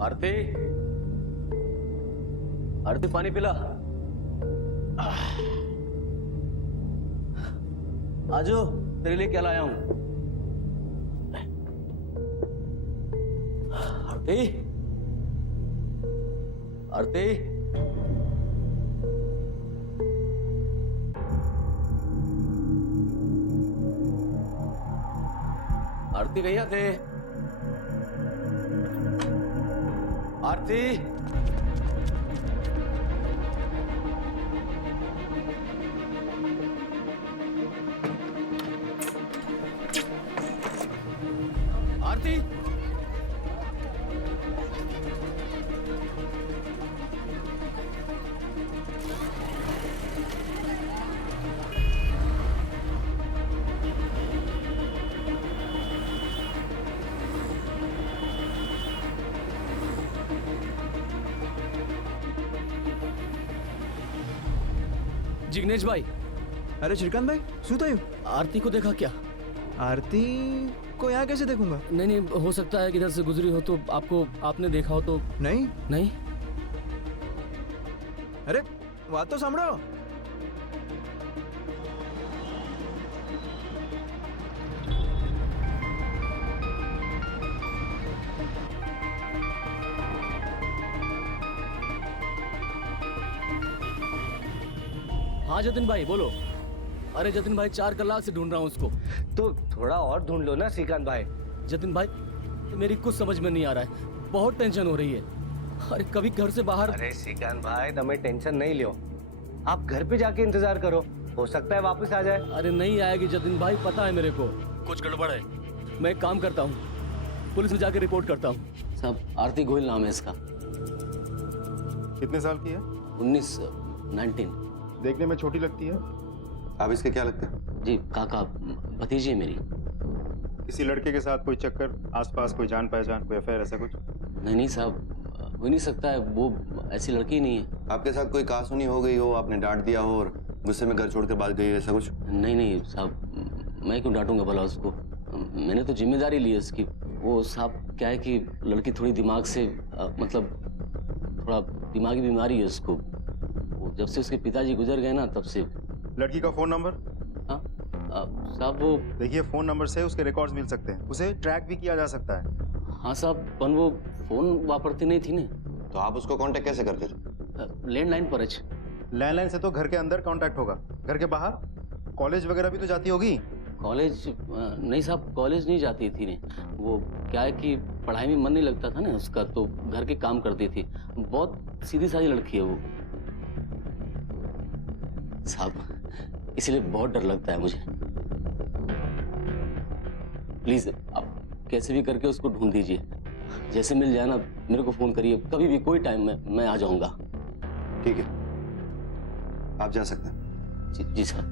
आरती, आरती पानी पिला। आजो तेरे लिए क्या लाया हूं। आरती, आरती, आरती भैया थे। आरती, आरती, जिग्नेश भाई। अरे श्रीकांत भाई શું થયું? आरती को देखा क्या? आरती को यहाँ कैसे देखूंगा? नहीं नहीं, हो सकता है कि इधर से गुजरी हो तो आपने देखा हो तो। नहीं नहीं। अरे बात तो સાંભળો। हाँ जतिन भाई बोलो। अरे जतिन भाई 4 कलाक से ढूंढ रहा हूँ उसको। तो थोड़ा और ढूंढ लो ना श्रीकांत भाई। जतिन भाई मेरी कुछ समझ में नहीं आ रहा है, बहुत टेंशन हो रही है। अरे कभी घर से बाहर। अरे श्रीकांत भाई तुम्हें टेंशन नहीं लियो, आप घर पे जाके इंतजार करो, हो सकता है वापस आ जाए। अरे नहीं आएगी जतिन भाई, पता है मेरे को कुछ गड़बड़ है। मैं एक काम करता हूँ, पुलिस में जाकर रिपोर्ट करता हूँ। साहब आरती गोयल नाम है इसका। कितने साल की है? 19 देखने में छोटी लगती है। आप इसके क्या लगते हैं? जी काका, भतीजी है मेरी। किसी लड़के के साथ कोई चक्कर, आसपास कोई जान पहचान, कोई अफेयर, ऐसा कुछ? नहीं नहीं साहब, हो नहीं सकता है, वो ऐसी लड़की ही नहीं है। आपके साथ कोई कहासुनी हो गई हो, आपने डांट दिया हो और गुस्से में घर छोड़कर भाग गई हो, ऐसा कुछ? नहीं नहीं साहब, मैं क्यों डांटूंगा भला उसको, मैंने तो जिम्मेदारी ली है उसकी। वो साहब क्या है कि लड़की थोड़ी दिमाग से मतलब थोड़ा दिमागी बीमारी है उसको। वो जब से उसके पिताजी गुजर गए ना तब से। लड़की का फोन नंबर? हाँ साहब वो। देखिए फोन नंबर से उसके रिकॉर्ड्स मिल सकते हैं, उसे ट्रैक भी किया जा सकता है। हाँ साहब, पर वो फोन वापरती नहीं थी ना। तो आप उसको कांटेक्ट कैसे करते थे? लैंडलाइन पर। लैंडलाइन से तो घर के अंदर कांटेक्ट होगा, घर के बाहर कॉलेज वगैरह भी तो जाती होगी। कॉलेज नहीं साहब, कॉलेज नहीं जाती थी ने। वो क्या है कि पढ़ाई में मन नहीं लगता था ना उसका, तो घर के काम करती थी। बहुत सीधी सादी लड़की है वो साहब, इसलिए बहुत डर लगता है मुझे। प्लीज आप कैसे भी करके उसको ढूंढ दीजिए, जैसे मिल जाए ना मेरे को फोन करिए, कभी भी कोई टाइम में मैं आ जाऊंगा। ठीक है, आप जा सकते हैं। जी सर।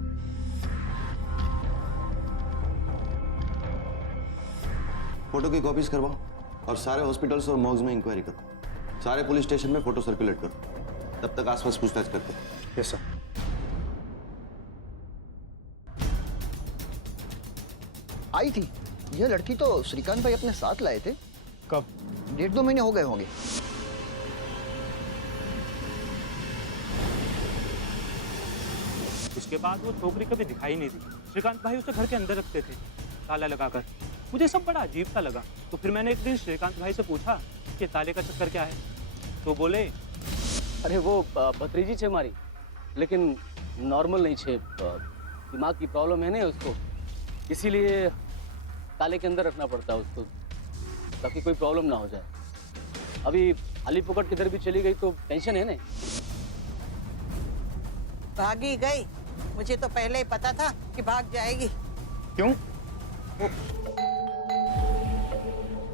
फोटो की कॉपीज करवाओ और सारे हॉस्पिटल्स और मॉर्ग्स में इंक्वायरी करो, सारे पुलिस स्टेशन में फोटो सर्कुलेट करो, तब तक आसपास पूछताछ करते हैं। Yes sir. आई थी यह लड़की तो श्रीकांत भाई अपने साथ लाए थे। कब? 1.5-2 महीने हो गए होंगे। उसके बाद वो छोकरी कभी दिखाई नहीं दी। श्रीकांत भाई उसे घर के अंदर रखते थे ताला लगाकर। मुझे सब बड़ा अजीब सा लगा, तो फिर मैंने एक दिन श्रीकांत भाई से पूछा कि ताले का चक्कर क्या है, तो बोले अरे वो भतीजी छे हमारी, लेकिन नॉर्मल नहीं छे, दिमाग की प्रॉब्लम है ना उसको, इसीलिए ताले के अंदर रखना पड़ता है उसको ताकि कोई प्रॉब्लम ना हो जाए। अभी खाली पकड़ किधर भी चली गई तो टेंशन है ना। भागी गई, मुझे तो पहले ही पता था कि भाग जाएगी। क्यों?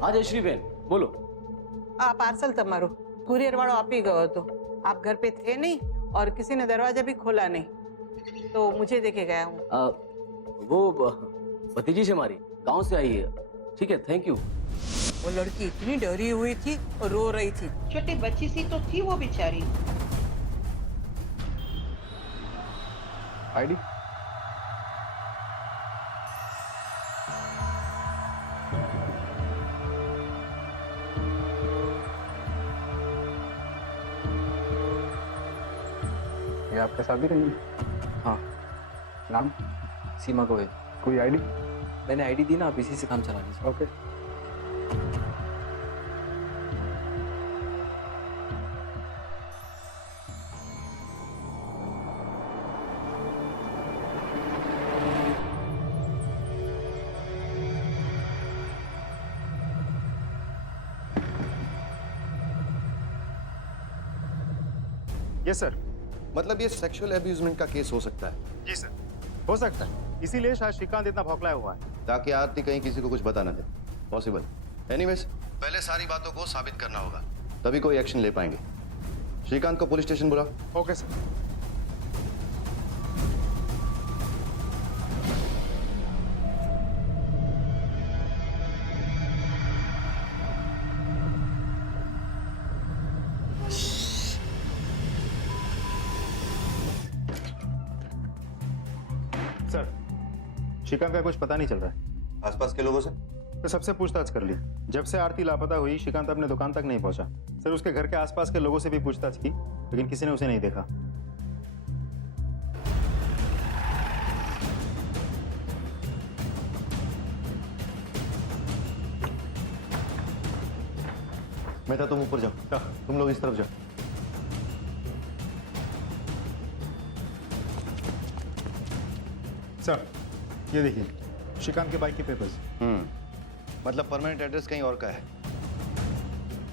हाँ जयश्री बहन बोलो। आ पार्सल तमारो कुरियर वालों आप ही गयो तो आप घर पे थे नहीं और किसी ने दरवाजा भी खोला नहीं, तो मुझे देखे गया हूँ। वो भतीजी से हमारी गांव से आई है। ठीक है, थैंक यू। वो लड़की इतनी डरी हुई थी और रो रही थी, छोटी बच्ची सी तो थी वो बेचारी। आईडी? ये आपके साथ ही रहेंगे? हाँ। नाम? सीमा गोयल। कोई आईडी? मैंने आईडी दी ना, आप इसी से काम चला लीजिए। ओके। Yes sir. मतलब ये सेक्सुअल अब्यूजमेंट का केस हो सकता है? जी सर, हो सकता है। इसीलिए शायद श्रीकांत इतना भौंकलाया हुआ है। ताकि आरती कहीं किसी को कुछ बता ना दे। पॉसिबल। एनीवेज, पहले सारी बातों को साबित करना होगा, तभी कोई एक्शन ले पाएंगे। श्रीकांत को पुलिस स्टेशन बुला। Okay sir. सर, श्रीकांत का कुछ पता नहीं चल रहा है। आसपास के लोगों से? तो सबसे पूछताछ कर ली। जब से आरती लापता हुई, श्रीकांत अपने दुकान तक नहीं पहुंचा। सर, उसके घर के आसपास के लोगों से भी पूछताछ की, लेकिन किसी ने उसे नहीं देखा। मेहता, तुम ऊपर जाओ, तुम लोग इस तरफ जाओ। सर, ये देखिए, श्रीकांत के बाइक के पेपर्स। मतलब परमानेंट एड्रेस कहीं और का है।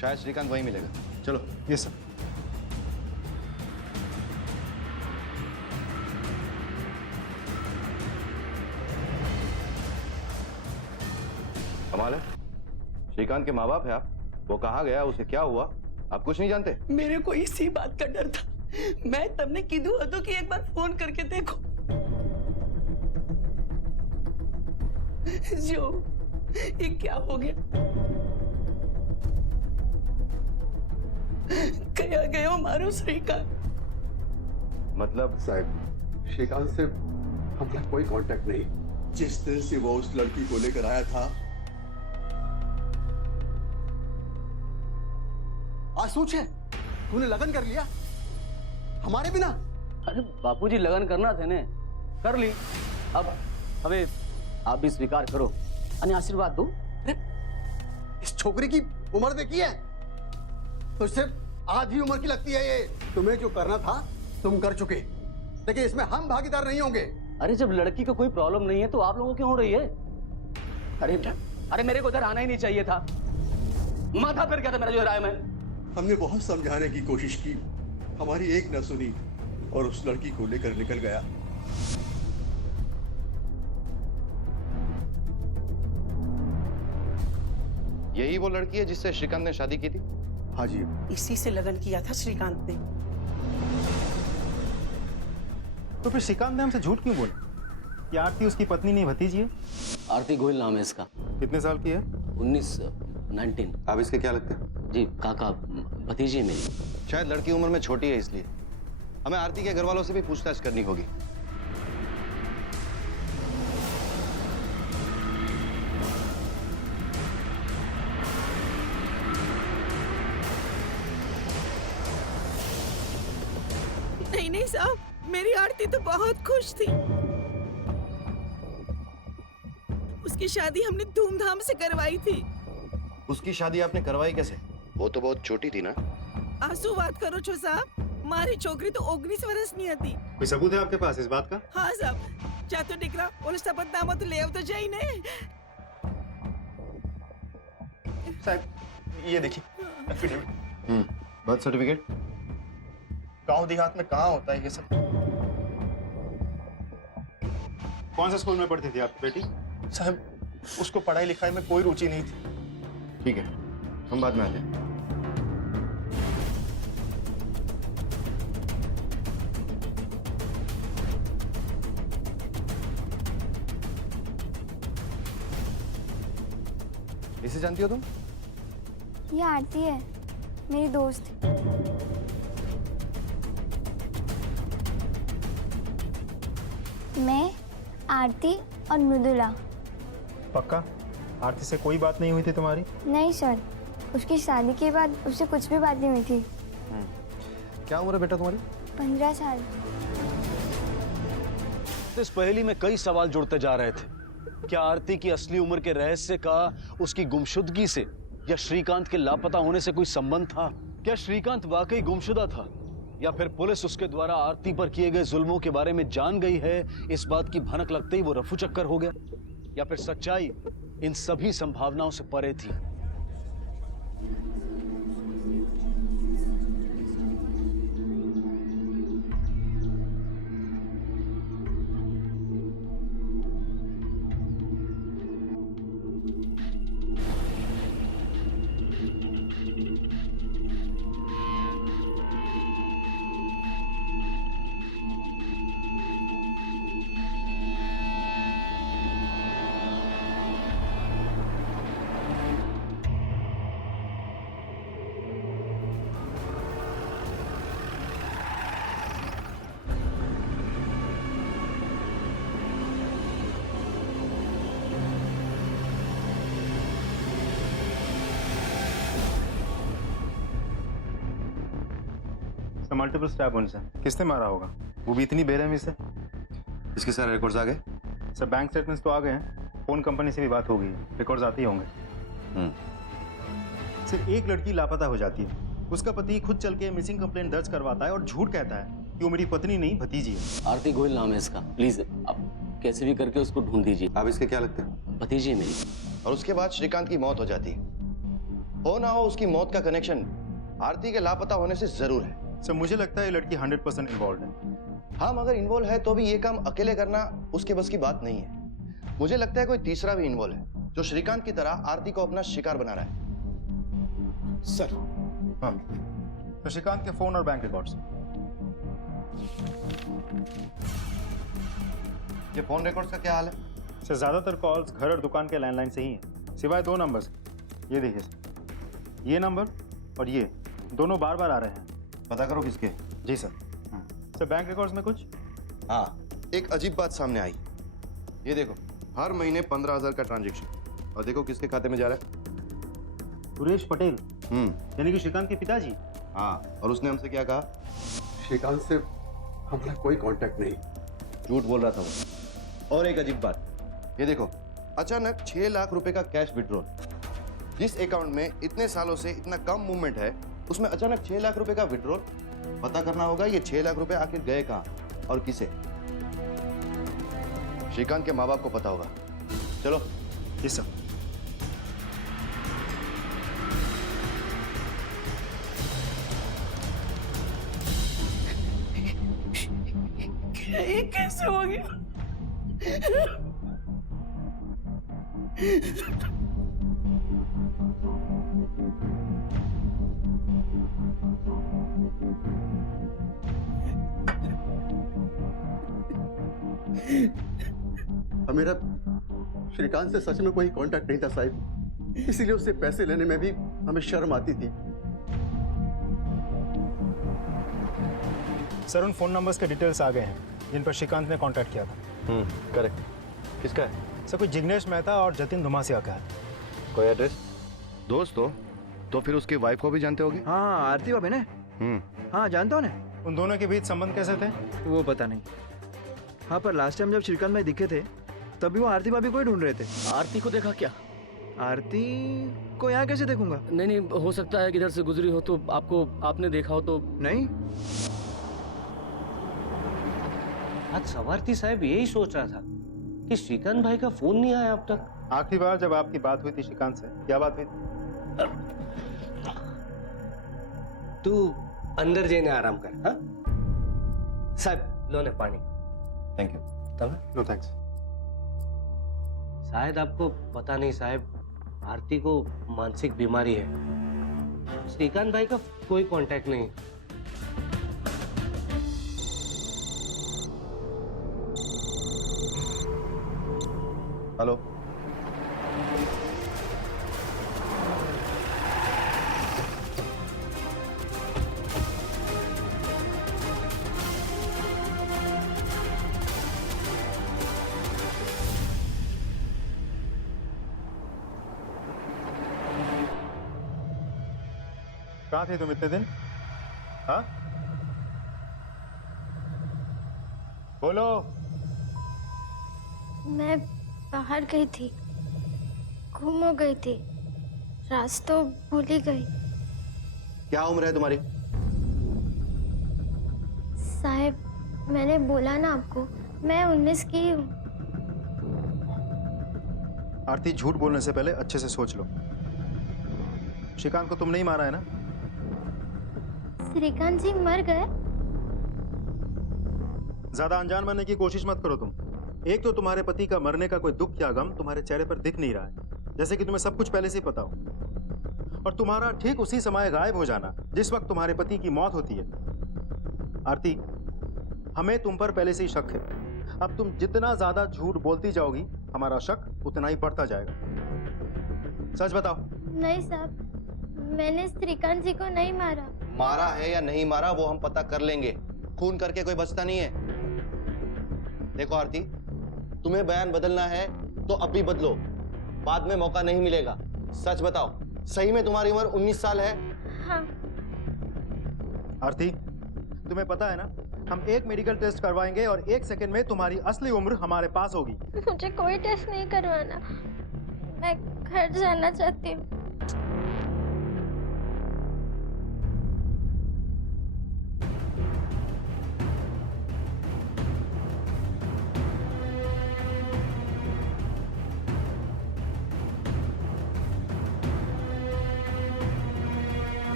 शायद श्रीकांत वहीं मिलेगा। चलो। Yes sir. कमाल है, श्रीकांत के माँ बाप है आप। वो कहाँ गया, उसे क्या हुआ, आप कुछ नहीं जानते? मेरे को इसी बात का डर था। मैं तबने कीधु हतो कि एक बार फोन करके देखो। जो ये क्या हो गया? कया गयो मारो श्रीकांत? मतलब साहब, श्रीकांत से हमारा कोई कांटेक्ट नहीं। जिस दिन से वो उस लड़की को लेकर आया था। आसूच है, तूने लगन कर लिया हमारे बिना। अरे बापूजी, लगन करना थे ने, कर ली। अब हमें आप भी स्वीकार करो, अन्य आशीर्वाद दो। इस छोकरी की उम्र देखी है तो सिर्फ आधी उम्र की लगती है ये। तुम्हें जो करना था तुम कर चुके, लेकिन इसमें हम भागीदार नहीं होंगे। अरे जब लड़की को कोई प्रॉब्लम नहीं है तो आप लोगों क्यों हो रही है? अरे मेरे को इधर आना ही नहीं चाहिए था। माथा फिर क्या था मेरा जो राय में। हमने बहुत समझाने की कोशिश की, हमारी एक न सुनी और उस लड़की को लेकर निकल गया। यही वो लड़की है जिससे श्रीकांत ने शादी की थी? हाँ जी। इसी से लगन किया था श्रीकांत ने। तो फिर श्रीकांत ने हमसे झूठ क्यों बोला कि आरती उसकी पत्नी नहीं भतीजी है? आरती गोयल नाम है इसका। कितने साल की है? 19 आप इसके क्या लगते हैं? जी काका, भतीजी है मेरी। शायद लड़की उम्र में छोटी है, इसलिए हमें आरती के घर वालों से भी पूछताछ करनी होगी। नहीं साहब, मेरी आरती तो बहुत खुश थी। उसकी शादी हमने धूमधाम से करवाई थी। उसकी शादी आपने करवाई कैसे? वो तो बहुत छोटी थी ना। आंसू बात करो छो साहब, मारी छोकरी तो 19 वर्ष नहीं आती। कोई सबूत है आपके पास इस बात का? हाँ साहब, जा तो दिख रहा और शपथनामा तो ले आओ तो जाई ने। साहब ये देखिए एफिडेविट। Birth certificate. गांव देहात में कहाँ होता है ये सब? कौन सा स्कूल में पढ़ती थी आपकी बेटी? साहब उसको पढ़ाई लिखाई में कोई रुचि नहीं थी। ठीक है, हम बाद में आते हैं। इसे जानती हो तुम? ये आरती है, मेरी दोस्त। मैं, आरती और मृदुला। पक्का? आरती से कोई बात नहीं हुई थी तुम्हारी? नहीं सर, उसकी शादी के बाद उससे कुछ भी बात नहीं हुई थी। क्या उम्र है बेटा तुम्हारी? 15 साल। इस पहेली में कई सवाल जुड़ते जा रहे थे। क्या आरती की असली उम्र के रहस्य का उसकी गुमशुदगी से या श्रीकांत के लापता होने से कोई संबंध था? क्या श्रीकांत वाकई गुमशुदा था या फिर पुलिस उसके द्वारा आरती पर किए गए जुल्मों के बारे में जान गई है? इस बात की भनक लगते ही वो रफू चक्कर हो गया, या फिर सच्चाई इन सभी संभावनाओं से परे थी? मल्टीपल स्टैब वुंड्स हैं। किसने मारा होगा, वो भी इतनी बेरहमी से? इसके सारे रिकॉर्ड्स आ गए? सर बैंक स्टेटमेंट्स तो आ गए हैं, फोन कंपनी से भी बात हो गई है, रिकॉर्ड्स आते ही होंगे। सिर्फ एक लड़की लापता हो जाती है, उसका पति खुद चल के मिसिंग कंप्लेंट दर्ज करवाता है और झूठ कहता है कि वो मेरी पत्नी नहीं भतीजी है। आरती गोयल नाम है इसका। प्लीज आप कैसे भी करके उसको ढूंढ दीजिए। आप इसके क्या लगते हैं? भतीजी है मेरी। और उसके बाद श्रीकांत की मौत हो जाती है। हो ना हो, उसकी मौत का कनेक्शन आरती के लापता होने से जरूर है। सर मुझे लगता है ये लड़की 100% इन्वॉल्व है। हाँ, मगर इन्वॉल्व है तो भी ये काम अकेले करना उसके बस की बात नहीं है। मुझे लगता है कोई तीसरा भी इन्वॉल्व है, जो श्रीकांत की तरह आरती को अपना शिकार बना रहा है। सर हाँ, तो श्रीकांत के फोन और बैंक रिकॉर्ड्स। ये फोन रिकॉर्ड्स का क्या हाल है? सर ज्यादातर कॉल्स घर और दुकान के लैंडलाइन से ही हैं, सिवाय 2 नंबर्स। ये देखिए सर, ये नंबर और ये दोनों बार बार आ रहे हैं। पता करो किसके। जी सर। सर बैंक रिकॉर्ड्स में कुछ? हाँ, एक अजीब बात सामने आई। ये देखो, हर महीने 15,000 का ट्रांजैक्शन, और देखो किसके खाते में जा रहा है। सुरेश पटेल, यानी कि श्रीकांत के पिताजी। हाँ, और उसने हमसे क्या कहा? श्रीकांत से हमारा कोई कांटेक्ट नहीं। झूठ बोल रहा था वो। और एक अजीब बात, ये देखो, अचानक 6 लाख रुपए का कैश विड्रॉल। जिस अकाउंट में इतने सालों से इतना कम मूवमेंट है, उसमें अचानक 6 लाख रुपए का विड्रॉल। पता करना होगा ये 6 लाख रुपए आखिर गए कहां और किसे। श्रीकांत के माँ बाप को पता होगा। चलो। जी सर। ये कैसे हो गया? मेरा श्रीकांत से सच में कोई कांटेक्ट नहीं था साहब, इसीलिए उससे पैसे लेने में भी हमें शर्म आती थी। सर उन फोन नंबर्स के डिटेल्स आ गए हैं जिन पर श्रीकांत ने कांटेक्ट किया था। करेक्ट। किसका है? सर कोई जिग्नेश मेहता और जतिन धुमासिया का है। कोई एड्रेस? दोस्त हो तो फिर उसकी वाइफ को भी जानते होगे? हाँ, आरती भाभी ने। हाँ जानता हूँ ना। उन दोनों के बीच संबंध कैसे थे वो पता नहीं। हाँ, पर लास्ट टाइम जब श्रीकांत भाई दिखे थे तभी वो आरती भाभी को ही ढूंढ रहे थे। आरती को देखा क्या? आरती को यहाँ कैसे देखूंगा? नहीं, हो सकता है कि इधर से गुजरी हो तो आपने देखा हो तो। नहीं। आज सवारती साहब यही सोच रहा था कि श्रीकांत भाई का फोन नहीं आया अब तक। आखिरी बार जब आपकी बात हुई थी श्रीकांत से, क्या बात हुई थी? तू अंदर जाने आराम कर। हाँ साहब, लो ने पानी। Thank you. No thanks. शायद आपको पता नहीं साहब, आरती को मानसिक बीमारी है। श्रीकांत भाई का कोई कांटेक्ट नहीं। हेलो। कहाँ थे तुम इतने दिन? हाँ, बोलो। मैं बाहर गई थी, गुम हो गई थी, रास्ता भूल ही गई। क्या उम्र है तुम्हारी? साहब, मैंने बोला ना आपको, मैं 19 की हूँ। आरती, झूठ बोलने से पहले अच्छे से सोच लो। श्रीकांत को तुम नहीं मारा है ना? श्रीकांत जी मर गए? ज्यादा अनजान बनने की कोशिश मत करो तुम। एक तो तुम्हारे पति का मरने का कोई दुख या गम तुम्हारे चेहरे पर दिख नहीं रहा है, जैसे कि तुम्हें सब कुछ पहले से ही पता हो। और तुम्हारा ठीक उसी समय गायब हो जाना जिस वक्त तुम्हारे पति की मौत होती है। आरती, हमें तुम पर पहले से ही शक है। अब तुम जितना ज्यादा झूठ बोलती जाओगी, हमारा शक उतना ही बढ़ता जाएगा। सच बताओ। नहीं साहब, मैंने श्रीकांत जी को नहीं मारा। मारा है या नहीं मारा वो हम पता कर लेंगे। खून करके कोई बचता नहीं है। देखो आरती, तुम्हें बयान बदलना है तो अब भी बदलो, बाद में मौका नहीं मिलेगा। सच बताओ, सही में तुम्हारी उम्र 19 साल है? हाँ। आरती, तुम्हें पता है ना, हम एक मेडिकल टेस्ट करवाएंगे और 1 सेकंड में तुम्हारी असली उम्र हमारे पास होगी। मुझे कोई टेस्ट नहीं करवाना, मैं घर जाना चाहती हूँ।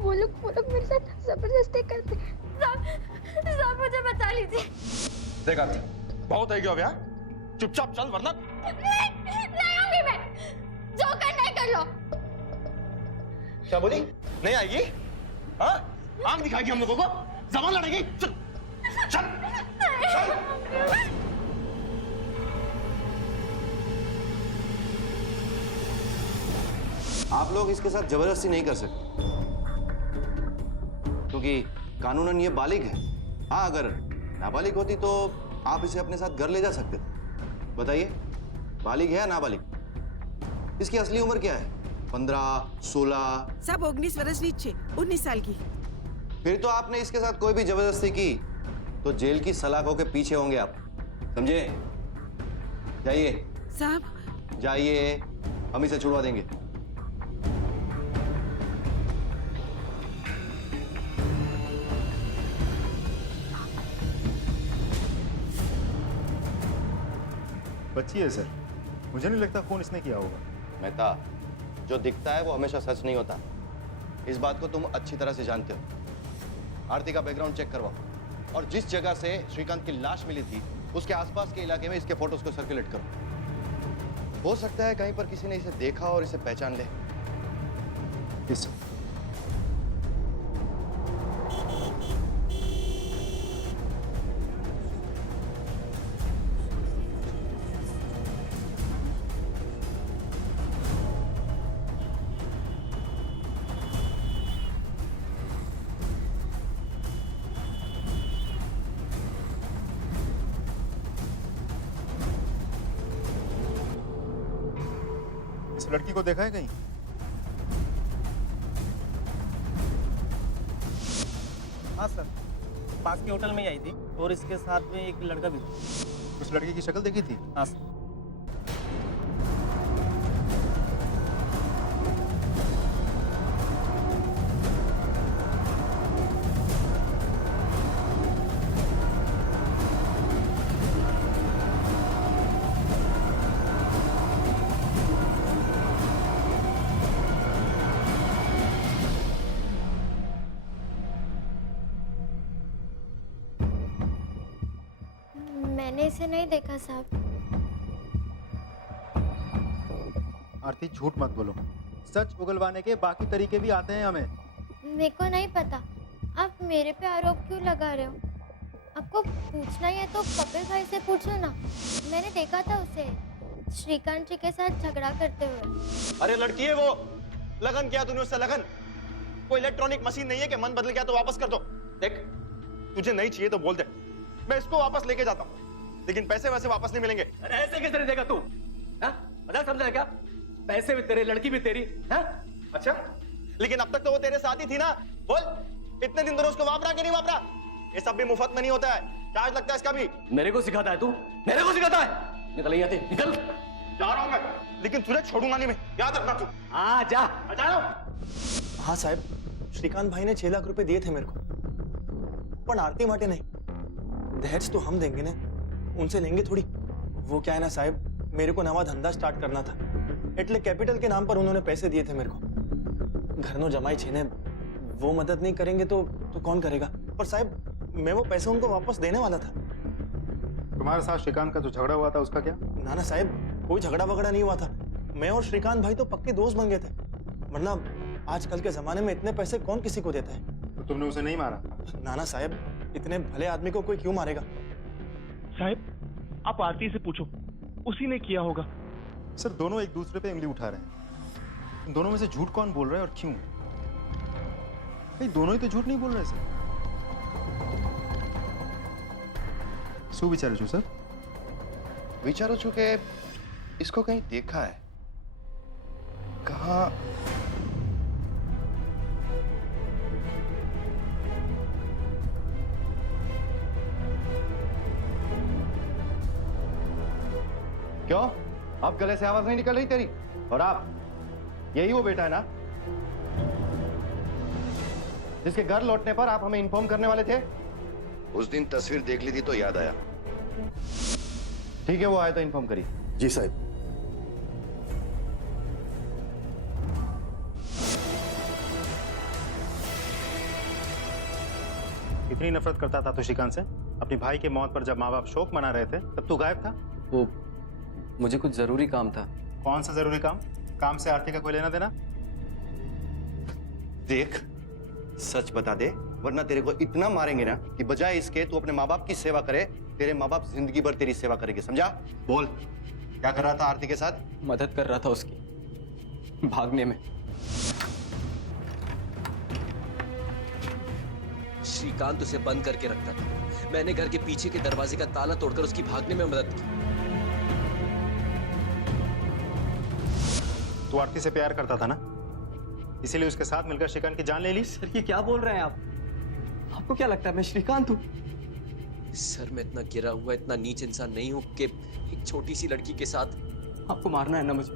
वो लोग मेरे साथ जबरदस्ती करते। साहब मुझे बचा लीजिए। देख आरती, बहुत है क्या? चुपचाप चल वरना नहीं होंगी मैं, जो करना है कर लो। क्या बोली? नहीं आएगी? हाँ? आंख दिखाएगी हम लोगों को? जबान लड़ेगी? चल चल चल। आप लोग इसके साथ जबरदस्ती नहीं कर सकते, क्योंकि कानूनन ये बालिग है। हाँ, अगर नाबालिग होती तो आप इसे अपने साथ घर ले जा सकते थे। बताइए, बालिग है या नाबालिग? इसकी असली उम्र क्या है? 15, 16? सब 19 वर्ष नीचे, 19 साल की। फिर तो आपने इसके साथ कोई भी जबरदस्ती की तो जेल की सलाखों के पीछे होंगे आप, समझे? जाइए साहब, जाइए, हम इसे छुड़वा देंगे। बच्ची है सर, मुझे नहीं लगता फोन इसने किया होगा। मेहता, जो दिखता है वो हमेशा सच नहीं होता। इस बात को तुम अच्छी तरह से जानते हो। आरती का बैकग्राउंड चेक करवाओ और जिस जगह से श्रीकांत की लाश मिली थी उसके आसपास के इलाके में इसके फोटोज को सर्कुलेट करो। हो सकता है कहीं पर किसी ने इसे देखा और इसे पहचान ले। इस लड़की को देखा है कहीं? हाँ सर, पास के होटल में ही आई थी और इसके साथ में एक लड़का भी था। उस लड़के की शक्ल देखी थी? हाँ सर। मैंने इसे नहीं देखा साहब। आरती, झूठ मत बोलो। सच उगलवाने के बाकी तरीके भी आते हैं हमें। मेरे को नहीं पता, आप मेरे पे आरोप क्यों लगा रहे हो? आपको पूछना ही है तो कपिल भाई से पूछो ना। मैंने देखा था उसे श्रीकांत जी के साथ झगड़ा करते हुए। अरे लड़की है वो। लगन किया तूने उससे? लगन कोई इलेक्ट्रॉनिक मशीन नहीं है कि मन बदल गया तो वापस कर दो। देख, तुझे नहीं चाहिए तो बोल दे, मैं इसको वापस लेके जाता हूँ, लेकिन पैसे वैसे वापस नहीं मिलेंगे। अरे ऐसे कैसे नहीं देगा तू? मजाक समझा है क्या? पैसे भी तेरे, लड़की भी तेरी। अच्छा, लेकिन अब तक तो वो तेरे साथ ही थी ना। बोल, इतने दिन तो उसको वापरा कि नहीं वापरा? ये सब भी मुफ्त में नहीं होता है, चार्ज लगता है इसका भी। मेरे को सिखाता है तू? मेरे को सिखाता है? निकल यहाँ से, निकल। जा रहा हूं मैं, लेकिन तुझे छोड़ूंगा नहीं मैं, याद रखना तू। हाँ जा, जा रहा हूं। हाँ साहब, श्रीकांत भाई ने 6 लाख रुपए दिए थे मेरे को, पर आरती माटे नहीं। दहेज तो हम देंगे ना, उनसे लेंगे थोड़ी। वो क्या है ना साहब, मेरे को नवा धंधा स्टार्ट करना था, એટલે कैपिटल के नाम पर उन्होंने पैसे दिए थे मेरे को। घरनो जमाई छे ने, वो मदद नहीं करेंगे तो कौन करेगा? पर साहब, मैं वो पैसे उनको वापस देने वाला था। तुम्हारे साथ श्रीकांत का जो झगड़ा हुआ था उसका क्या? ना साहब, कोई झगड़ा वगड़ा नहीं हुआ था। मैं और श्रीकांत भाई तो पक्के दोस्त बन गए थे, वरना आजकल के जमाने में इतने पैसे कौन किसी को देता है? तो तुमने उसे नहीं मारा? ना साहब, इतने भले आदमी को कोई क्यों मारेगा? साहब, आप आरती से पूछो, उसी ने किया होगा। सर, दोनों एक दूसरे पे उंगली उठा रहे हैं। इन दोनों में से झूठ कौन बोल रहा है और क्यों? दोनों ही तो झूठ नहीं बोल रहे सर। શું વિચારો છો સર? विचारो છું કે इसको कहीं देखा है, कहाँ? क्यों, अब गले से आवाज नहीं निकल रही तेरी? और आप, यही वो बेटा है ना जिसके घर लौटने पर आप हमें इन्फॉर्म करने वाले थे? उस दिन तस्वीर देख ली थी तो याद आया। ठीक है, वो आए तो इन्फॉर्म करिए। जी साहब। इतनी नफरत करता था तो श्रीकांत से? अपनी भाई के मौत पर जब माँ बाप शोक मना रहे थे तब तू गायब था। वो मुझे कुछ जरूरी काम था। कौन सा जरूरी काम? काम से आरती का कोई लेना देना? देख, सच बता दे, वरना तेरे को इतना मारेंगे ना कि बजाय इसके तू अपने माँ बाप की सेवा करे, तेरे माँ बाप जिंदगी भर तेरी सेवा करेंगे, समझा? बोल, क्या कर रहा था आरती के साथ? मदद कर रहा था उसकी भागने में। श्रीकांत उसे बंद करके रखता था, मैंने घर के पीछे के दरवाजे का ताला तोड़कर उसकी भागने में मदद की। तू आरती से प्यार करता था ना, इसीलिए उसके साथ मिलकर श्रीकांत की जान ले ली? सर, ये क्या बोल रहे हैं आप? आपको क्या लगता है मैं श्रीकांत हूँ? सर, मैं इतना गिरा हुआ, इतना नीच इंसान नहीं हूँ कि एक छोटी सी लड़की के साथ। आपको मारना है ना मुझे,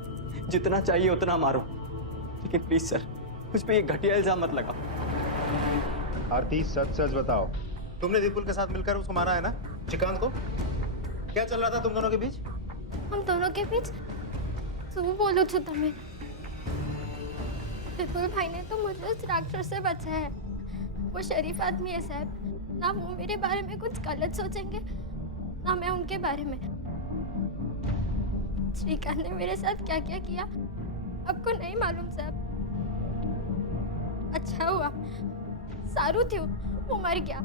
जितना चाहिए उतना मारो, लेकिन प्लीज सर, मुझ पे ये घटिया इल्जाम मत लगाओ। आरती, सच सच बताओ, तुमने विपुल के साथ मिलकर उसको मारा है ना, श्रीकांत को? क्या चल रहा था तुम दोनों के बीच? हम दोनों के बीच શું બોલું છું તમે? विपुल भाई ने तो मुझे उस राक्षस से बचाया है। वो शरीफ आदमी है साहब, ना वो मेरे बारे में कुछ गलत सोचेंगे ना मैं उनके बारे में। श्रीकांत ने मेरे साथ क्या क्या किया आपको नहीं मालूम साहब। अच्छा हुआ, सारू थी, वो मर गया।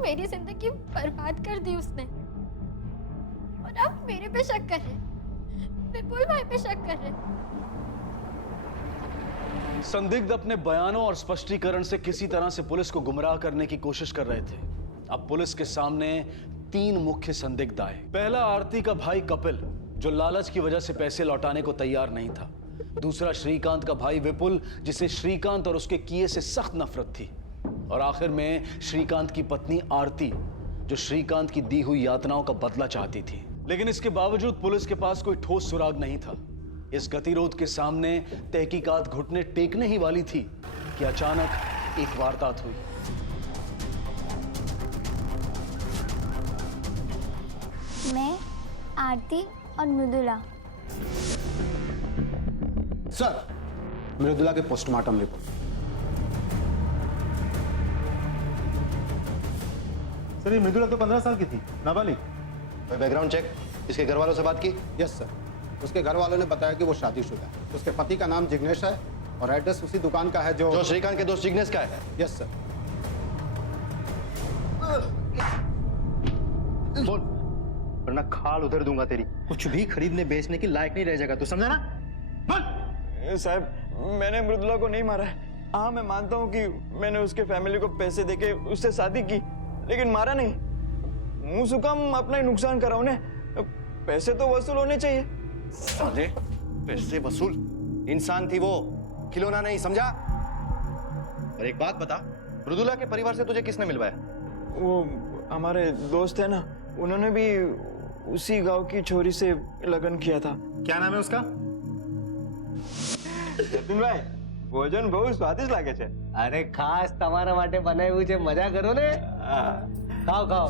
मेरी जिंदगी बर्बाद कर दी उसने, और आप मेरे पे शक कर रहे, विपुल भाई पे शक कर रहे। संदिग्ध अपने बयानों और स्पष्टीकरण से किसी तरह से पुलिस को गुमराह करने की कोशिश कर रहे थे। अब पुलिस के सामने 3 मुख्य संदिग्ध आए। पहला, आरती का भाई कपिल, जो लालच की वजह से पैसे लौटाने को तैयार नहीं था। दूसरा, श्रीकांत का भाई विपुल, जिसे श्रीकांत और उसके किए से सख्त नफरत थी। और आखिर में श्रीकांत की पत्नी आरती, जो श्रीकांत की दी हुई यातनाओं का बदला चाहती थी। लेकिन इसके बावजूद पुलिस के पास कोई ठोस सुराग नहीं था। इस गतिरोध के सामने तहकीकात घुटने टेकने ही वाली थी कि अचानक एक वारदात हुई। मैं, आरती और मृदुला। सर, मृदुला के पोस्टमार्टम रिपोर्ट। सर, ये मृदुला तो 15 साल की थी, नाबालिग। बैकग्राउंड चेक, इसके घर वालों से बात की? यस सर, उसके घर वालों ने बताया कि वो शादीशुदा है। उसके पति का नाम जिग्नेश है और एड्रेस उसी दुकान का है जो श्रीकांत के दोस्त जिग्नेश का है। Yes sir. बोल, वरना खाल उधर दूंगा तेरी। कुछ भी खरीदने बेचने की लायक नहीं रह जाएगा, तू समझा ना? बोल। साहब, मैंने मृदुला को नहीं मारा है। हाँ, मैं मानता हूँ कि मैंने उसके फैमिली को पैसे देके उससे शादी की, लेकिन मारा नहीं। मुंह सुकम अपना ही नुकसान कराओ ने। पैसे तो वसूल होने चाहिए। साले पैसे वसूल? इंसान थी वो, खिलौना नहीं, समझा? और एक बात बता, मृदुला के परिवार से तुझे किसने मिलवाया? वो हमारे दोस्त है ना, उन्होंने भी उसी गांव की छोरी से लगन किया था। क्या नाम है उसका? જતીન ભાઈ ભોજન બહુ સ્વાદિષ્ટ લાગે છે। અરે ખાસ તમારા માટે બનાવ્યું છે, મજા કરો ને। ખાઓ ખાઓ।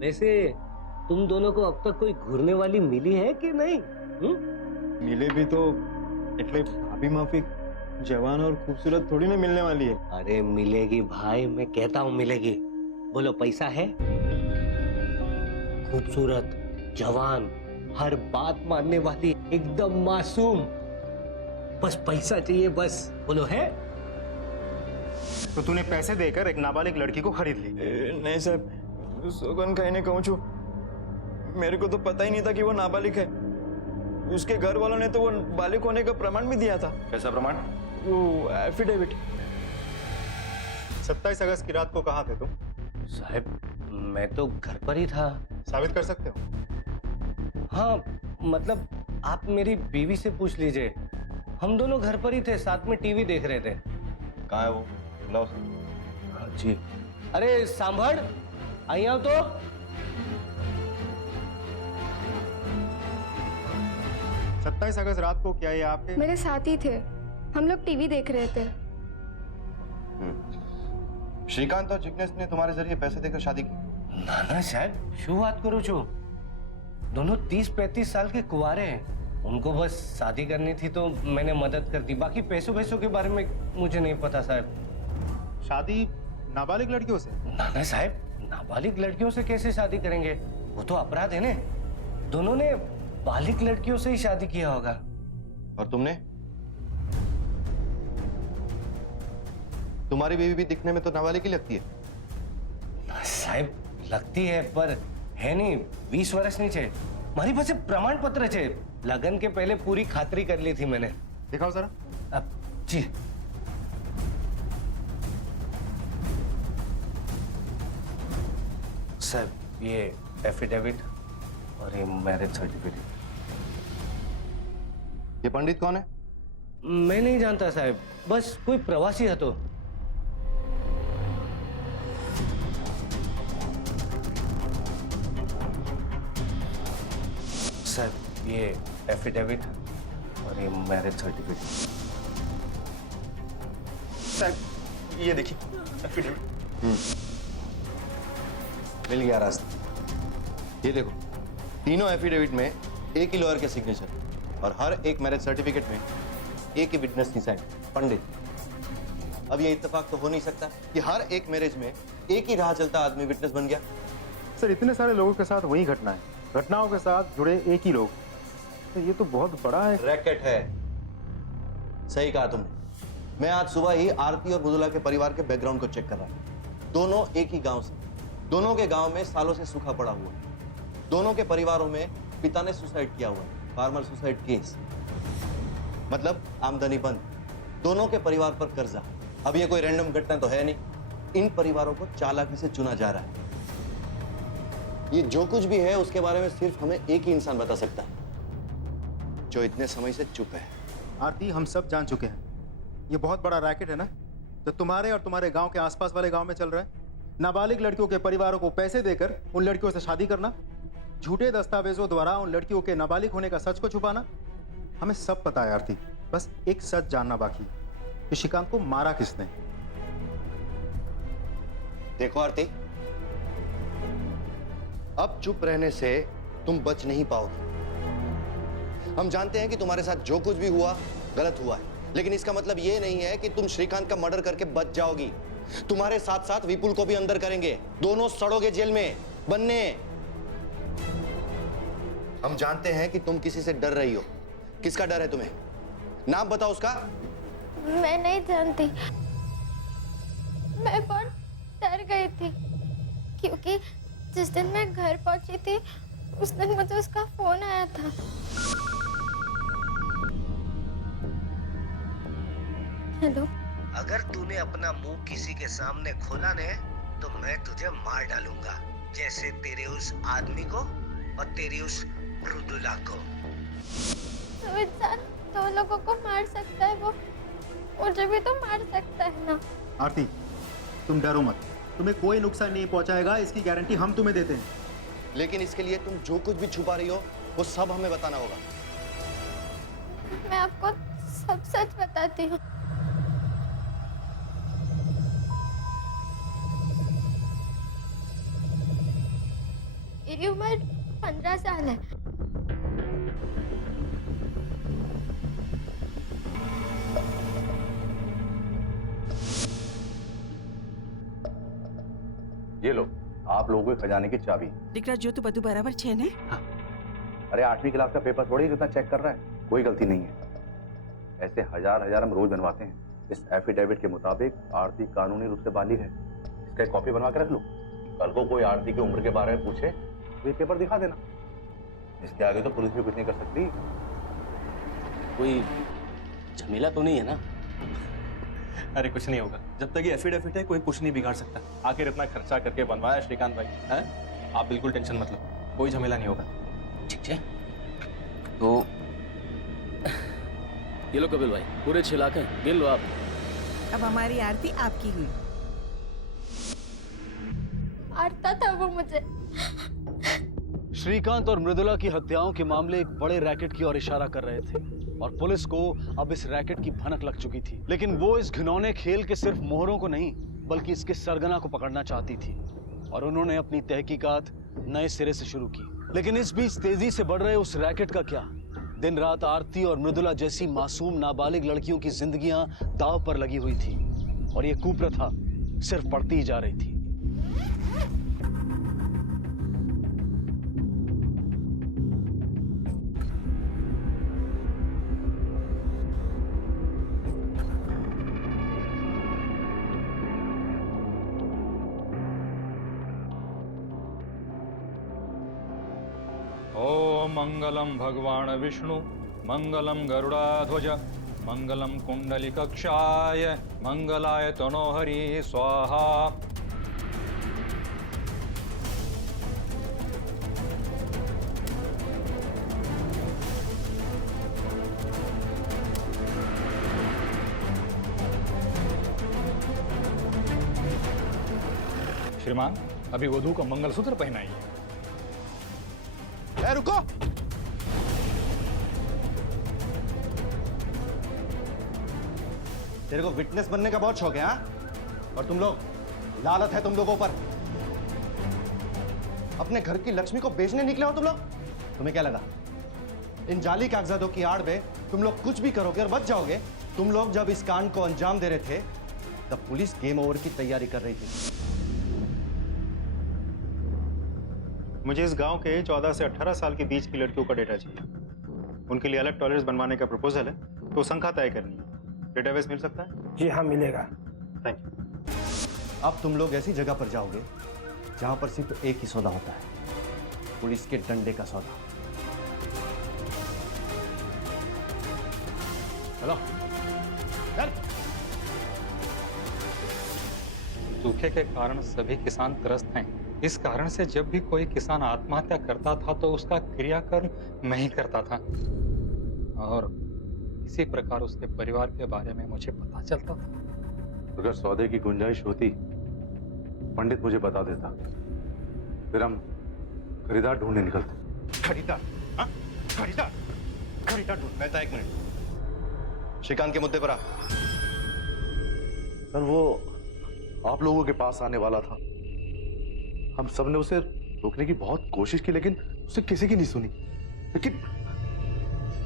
वैसे तुम दोनों को अब तक कोई घूरने वाली मिली है कि नहीं? मिले भी तो એટલે ભાભી માફિક जवान और खूबसूरत थोड़ी ना मिलने वाली है। अरे मिलेगी भाई, मैं कहता हूँ मिलेगी। बोलो पैसा है? खूबसूरत, जवान, हर बात मानने वाली, एकदम मासूम, बस पैसा चाहिए बस। बोलो है? तो तूने पैसे देकर एक नाबालिग लड़की को खरीद ली? नहीं साहब, सोगन कहने कहूँ छू, मेरे को तो पता ही नहीं था कि वो नाबालिग है। उसके घर वालों ने तो वो बालिग होने का प्रमाण भी दिया था। कैसा प्रमाण? वो एफिडेविट। 27 अगस्त की रात को कहाँ थे तुम? साहब मैं तो घर पर ही था। साबित कर सकते हो? हाँ मतलब आप मेरी बीवी से पूछ लीजिए, हम दोनों घर पर ही थे, साथ में टीवी देख रहे थे। कहाँ है वो? लाओ। हाँ जी। अरे सांभड़, आई आओ तो। सत्ताईस अगस्त रात को क्या ये आपके? मेरे साथ ही थे, हम लोग टीवी देख रहे थे। श्रीकांत और जिग्नेश ने तुम्हारे जरिए पैसे देकर शादी की? ना ना साहब, शू बात करो छो, दोनों 30-35 साल के कुंवारे हैं। उनको बस शादी करनी थी तो मैंने मदद कर दी, बाकी पैसों के बारे में मुझे नहीं पता साहब। शादी नाबालिग लड़कियों से? ना ना साहब, नाबालिग लड़कियों से कैसे शादी करेंगे, वो तो अपराध है ना। दोनों ने बालिग लड़कियों से ही शादी किया होगा। और तुमने? तुम्हारी बीवी भी दिखने में तो नाबालिग ही लगती है। साहब लगती है पर है नहीं, 20 वर्ष नहीं छे। मारी पास प्रमाण पत्र छे, लगन के पहले पूरी खातरी कर ली थी मैंने। दिखाओ जरा। अब जी। साहब ये एफिडेविट और ये मैरिज सर्टिफिकेट। ये पंडित कौन है? मैं नहीं जानता साहब, बस कोई प्रवासी है तो। साहब ये एफिडेविट और ये मैरिज सर्टिफिकेट। साहब ये देखिए एफिडेविट। मिल गया रास्ता। ये देखो, तीनों एफिडेविट में एक ही लॉयर के सिग्नेचर और हर एक मैरिज सर्टिफिकेट में एक ही विटनेस की साइन, पंडित। अब ये इत्तेफाक तो हो नहीं सकता कि हर एक मैरिज में एक ही राह चलता आदमी विटनेस बन गया। सर इतने सारे लोगों के साथ वही घटना है, घटनाओं के साथ जुड़े एक ही लोग, तो ये तो बहुत बड़ा है। रैकेट है। सही कहा तुमने। मैं आज सुबह ही आरती और मृदुला के परिवार के बैकग्राउंड को चेक कर रहा था। दोनों एक ही गांव से, दोनों के गांव में सालों से सूखा पड़ा हुआ है। दोनों के परिवारों में पिता ने सुसाइड किया हुआ है, फार्मर सुसाइड केस, मतलब आमदनी बंद। दोनों के परिवार पर कर्जा। अब ये कोई रैंडम घटना तो है नहीं, इन परिवारों को चालाकी से चुना जा रहा है। ये जो कुछ भी है उसके बारे में सिर्फ हमें एक ही इंसान बता सकता है, जो इतने समय से चुप है। आरती, हम सब जान चुके हैं ये बहुत बड़ा रैकेट है ना, जो तुम्हारे और तुम्हारे गांव के आसपास वाले गांव में चल रहा है। नाबालिग लड़कियों के परिवारों को पैसे देकर उन लड़कियों से शादी करना, झूठे दस्तावेजों द्वारा उन लड़कियों के नाबालिग होने का सच को छुपाना। हमें सब पता है आरती, बस एक सच जानना बाकी है कि श्रीकांत को मारा किसने। देखो आरती, अब चुप रहने से तुम बच नहीं पाओगे। हम जानते हैं कि तुम्हारे साथ जो कुछ भी हुआ गलत हुआ है, लेकिन इसका मतलब यह नहीं है कि तुम श्रीकांत का मर्डर करके बच जाओगी। तुम्हारे साथ साथ विपुल को भी अंदर करेंगे, दोनों सड़ोगे जेल में बनने। हम जानते हैं कि तुम किसी से डर रही हो। किसका डर है तुम्हें? नाम बताओ उसका। मैं नहीं जानती। मैं बहुत डर गई थी क्योंकि जिस दिन मैं घर पहुंची थी उस दिन मुझे उसका फोन आया था। हेलो। अगर तूने अपना मुंह किसी के सामने खोला ने तो मैं तुझे मार डालूंगा, जैसे तेरे उस आदमी को और तेरी उस मृदुला को। तो इंसान दो लोगों को मार सकता है, वो मुझे भी तो मार सकता है ना। आरती, तुम डरो मत, तुम्हें कोई नुकसान नहीं पहुंचाएगा, इसकी गारंटी हम तुम्हें देते हैं। लेकिन इसके लिए तुम जो कुछ भी छुपा रही हो वो सब हमें बताना होगा। मैं आपको सब सच बताती हूँ। मेरी उम्र 15 साल है। ये लो, आप लोगों के खजाने की चाबी। દીકરા જો તો બધું બરાબર છે ને? अरे 8वीं क्लास का पेपर थोड़ी जितना चेक कर रहा है, कोई गलती नहीं है। ऐसे हजार हम रोज बनवाते हैं। इस एफिडेविट के मुताबिक आरती कानूनी रूप से बालिग है। इसका एक कॉपी बनवा के रख लो, कल को कोई आरती की उम्र के बारे में पूछे तो ये पेपर दिखा देना। इसके आगे तो पुलिस भी कुछ नहीं कर सकती। कोई झमेला तो नहीं है ना? अरे कुछ नहीं होगा, जब तक ये एफिडेविट है कोई कुछ नहीं बिगाड़ सकता। आखिर इतना खर्चा करके बनवाया श्रीकांत भाई है, आप बिल्कुल टेंशन मत लो, कोई झमेला नहीं होगा। ठीक है, तो ये लो कपिल भाई, पूरे 6 लाख हैं, गिन लो आप। अब हमारी आरती आपकी हुई। मारता था वो मुझे। श्रीकांत और मृदुला की हत्याओं के मामले एक बड़े रैकेट की ओर इशारा कर रहे थे और पुलिस को अब इस रैकेट की भनक लग चुकी थी। लेकिन वो इस घिनौने खेल के सिर्फ मोहरों को नहीं बल्कि इसके सरगना को पकड़ना चाहती थी और उन्होंने अपनी तहकीकात नए सिरे से शुरू की। लेकिन इस बीच तेजी से बढ़ रहे उस रैकेट का क्या? दिन रात आरती और मृदुला जैसी मासूम नाबालिग लड़कियों की जिंदगियां दांव पर लगी हुई थी और ये कुप्रथा सिर्फ बढ़ती ही जा रही थी। ओम मंगलम भगवान विष्णु, मंगलम गरुड़ाध्वज, मंगलम कुंडलिकक्षाय, मंगलाय तनोहरि स्वाहा। श्रीमान, अभी वधू को मंगलसूत्र पहनाइए। रुको, तेरे को विटनेस बनने का बहुत शौक है हाँ? और तुम लोग, लालच है तुम लोगों पर। अपने घर की लक्ष्मी को बेचने निकले हो तुम लोग। तुम्हें क्या लगा इन जाली कागजातों की आड़ में तुम लोग कुछ भी करोगे और बच जाओगे? तुम लोग जब इस कांड को अंजाम दे रहे थे तब पुलिस गेम ओवर की तैयारी कर रही थी। मुझे इस गांव के 14 से 18 साल के बीच की लड़कियों का डेटा चाहिए। उनके लिए अलग टॉलरेंस बनवाने का प्रपोजल है, तो संख्या तय करनी है। डेटाबेस मिल सकता है? जी हाँ, मिलेगा। Thank you. अब तुम लोग ऐसी जगह पर जाओगे जहां पर सिर्फ एक ही सौदा होता है, पुलिस के डंडे का सौदा। चलो चल। सूखे के कारण सभी किसान त्रस्त हैं। इस कारण से जब भी कोई किसान आत्महत्या करता था तो उसका क्रियाकर्म मैं ही करता था और इसी प्रकार उसके परिवार के बारे में मुझे पता चलता था। अगर सौदे की गुंजाइश होती पंडित मुझे बता देता, फिर हम खरीदार ढूंढने निकलते। खरीदार? हाँ? खरीदार? खरीदार ढूंढ। मैं था, एक मिनट। श्रीकांत के मुद्दे पर आ। सर वो आप लोगों के पास आने वाला था। हम सब ने उसे रोकने की बहुत कोशिश की लेकिन उसे किसी की नहीं सुनी। लेकिन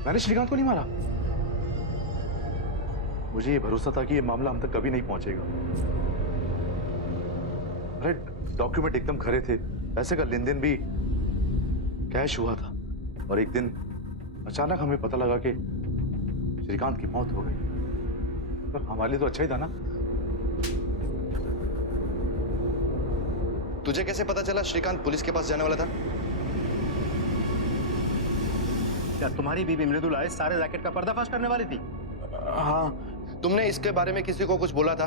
मैंने श्रीकांत को नहीं मारा। मुझे ये भरोसा था कि ये मामला हम तक कभी नहीं पहुंचेगा। अरे डॉक्यूमेंट एकदम खरे थे, पैसे का लेन देन भी कैश हुआ था और एक दिन अचानक हमें पता लगा कि श्रीकांत की मौत हो गई। तो हमारे लिए तो अच्छा ही था ना। तुझे कैसे पता चला श्रीकांत पुलिस के पास जाने वाला था? क्या तुम्हारी बीबी मृदुला इस सारे रैकेट का पर्दाफाश करने वाली थी? हाँ। तुमने इसके बारे में किसी को कुछ बोला था?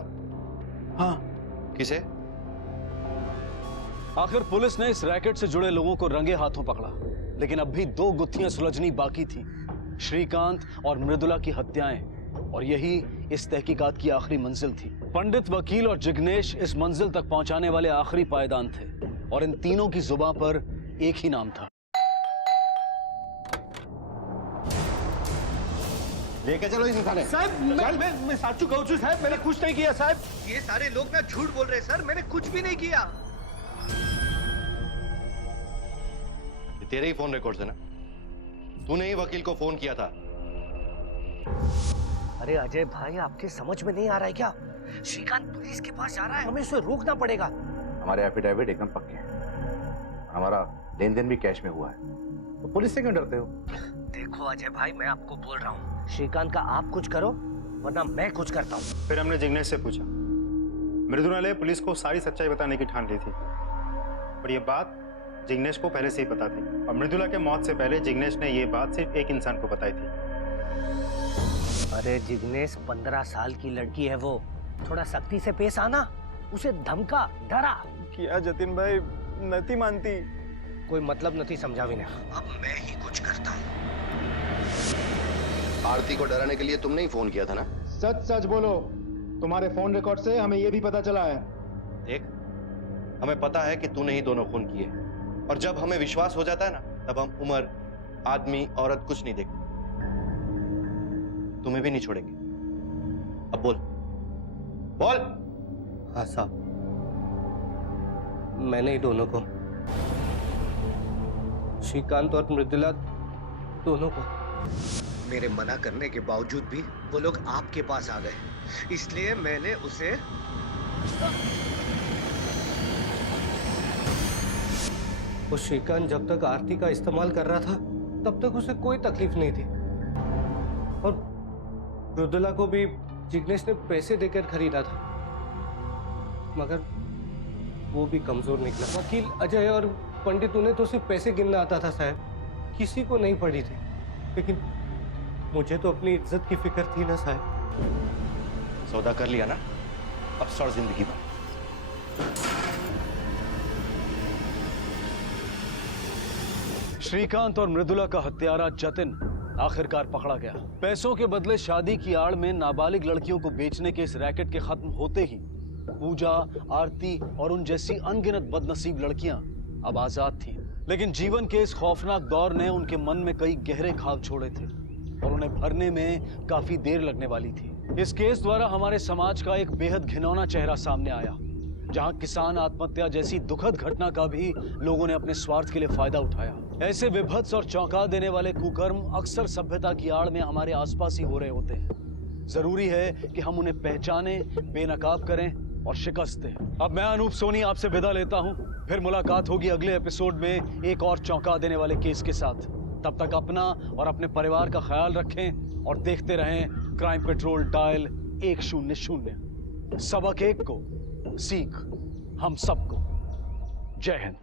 हाँ। किसे? आखिर पुलिस ने इस रैकेट से जुड़े लोगों को रंगे हाथों पकड़ा, लेकिन अब भी 2 गुत्थियां सुलझनी बाकी थी, श्रीकांत और मृदुला की हत्याएं, और यही इस तहकीकात की आखिरी मंजिल थी। पंडित, वकील और जिग्नेश इस मंजिल तक पहुंचाने वाले आखिरी पायदान थे, और इन तीनों की जुबान पर एक ही नाम था। लेके चलो इसे थाने। साहब मैं साचू कहूँ छू साहब, मैंने कुछ नहीं किया साहब। ये सारे लोग ना झूठ बोल रहे हैं सर, मैंने कुछ भी नहीं किया। ये तेरे ही फोन रिकॉर्ड्स है ना? तूने ही वकील को फोन किया था। अरे अजय भाई, आपके समझ में नहीं आ रहा है क्या? श्रीकांत पुलिस के पास जा रहा है, हमें उसे रोकना पड़ेगा। हमारे एफिडेविट एकदम पक्के हैं, हमारा लेन देन भी कैश में हुआ है, तो पुलिस से क्यों डरते हो? देखो अजय भाई, मैं आपको बोल रहा हूँ, श्रीकांत का आप कुछ करो वरना मैं कुछ करता हूँ। फिर हमने जिग्नेश से पूछा। मृदुला ने पुलिस को सारी सच्चाई बताने की ठान ली थी, और ये बात जिग्नेश को पहले से ही पता थी, और मृदुला के मौत से पहले जिग्नेश ने ये बात सिर्फ एक इंसान को बताई थी। अरे जिग्नेश 15 साल की लड़की है वो, थोड़ा सख्ती से पेश आना, उसे धमका डरा। किया जतिन भाई, नहीं मानती। कोई मतलब नहीं समझा भी ना, अब मैं ही कुछ करता हूँ। आरती को डराने के लिए तुमने ही फोन किया था ना? सच सच बोलो, तुम्हारे फोन रिकॉर्ड से हमें ये भी पता चला है। देख, हमें पता है कि तूने ही दोनों खून किए, और जब हमें विश्वास हो जाता है ना, तब हम उम्र, आदमी, औरत कुछ नहीं देखते। तुम्हें भी नहीं छोड़ेंगे। अब बोल बोल। हाँ साहब, मैंने ही दोनों को, श्रीकांत और मृदुला दोनों को। मेरे मना करने के बावजूद भी वो लोग आपके पास आ गए, इसलिए मैंने उसे वो श्रीकांत जब तक आरती का इस्तेमाल कर रहा था तब तक उसे कोई तकलीफ नहीं थी, और मृदुला को भी जिग्नेश ने पैसे देकर खरीदा था, मगर वो भी कमजोर निकला। वकील अजय और पंडित, उन्हें तो सिर्फ पैसे गिनना आता था साहब, किसी को नहीं पड़ी थी, लेकिन मुझे तो अपनी इज्जत की फिक्र थी ना साहब। सौदा कर लिया ना, अब सड़ जिंदगी भर। श्रीकांत और मृदुला का हत्यारा जतिन आखिरकार पकड़ा गया। पैसों के बदले शादी की आड़ में नाबालिग लड़कियों को बेचने के इस रैकेट के खत्म होते ही पूजा, आरती और उन जैसी अनगिनत बदनसीब लड़कियां अब आजाद थीं। लेकिन जीवन के इस खौफनाक दौर ने उनके मन में कई गहरे घाव छोड़े थे, और उन्हें भरने में काफी देर लगने वाली थी। इस केस द्वारा हमारे समाज का एक बेहद घिनौना चेहरा सामने आया, जहां किसान आत्महत्या जैसी दुखद घटना का भी लोगों ने अपने स्वार्थ के लिए फायदा उठाया। ऐसे विभत्स और चौंका देने वाले कुकर्म अक्सर सभ्यता की आड़ में हमारे आसपास ही हो रहे होते हैं। जरूरी है कि हम उन्हें पहचाने, बेनकाब करें और शिकस्त दें। अब मैं अनूप सोनी आपसे विदा लेता हूं, फिर मुलाकात होगी अगले एपिसोड में एक और चौंका देने वाले केस के साथ। तब तक अपना और अपने परिवार का ख्याल रखें और देखते रहें क्राइम पेट्रोल डायल 100। सबक एक को, सीख हम सबको। जय हिंद।